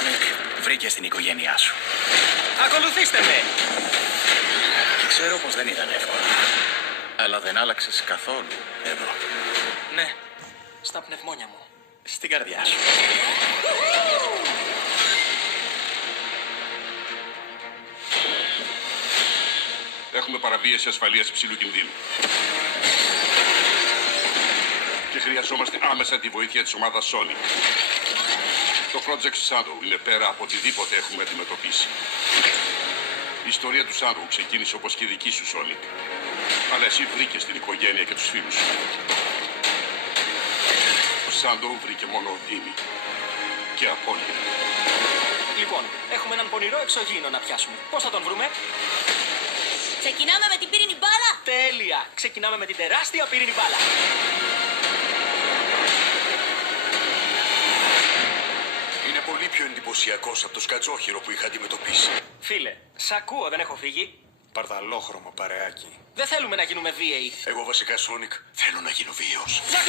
Sonic, βρήκες την οικογένειά σου. Ακολουθήστε με! Ξέρω πως δεν ήταν εύκολο. Αλλά δεν άλλαξες καθόλου εδώ. Ναι, στα πνευμόνια μου. Στην καρδιά σου. Έχουμε παραβίαση ασφαλείας υψηλού κινδύνου. Και χρειαζόμαστε άμεσα τη βοήθεια της ομάδας Sonic. Το Project Shadow είναι πέρα από οτιδήποτε έχουμε αντιμετωπίσει. Η ιστορία του Shadow ξεκίνησε όπως και η δική σου, Sonic. Αλλά εσύ βρήκες την οικογένεια και τους φίλους σου. Ο Shadow βρήκε μόνο οδύνη και απώλεια. Λοιπόν, έχουμε έναν πονηρό εξωγήινο να πιάσουμε. Πώς θα τον βρούμε? Ξεκινάμε με την πύρινη μπάλα. Τέλεια! Ξεκινάμε με την τεράστια πύρινη μπάλα. Είναι πολύ πιο εντυπωσιακός από το σκατζόχυρο που είχα αντιμετωπίσει. Φίλε, σ' ακούω, δεν έχω φύγει. Παρδαλόχρωμο παρεάκι. Δεν θέλουμε να γίνουμε βίαιοι. Εγώ βασικά, Sonic, θέλω να γίνω βίαιος. Να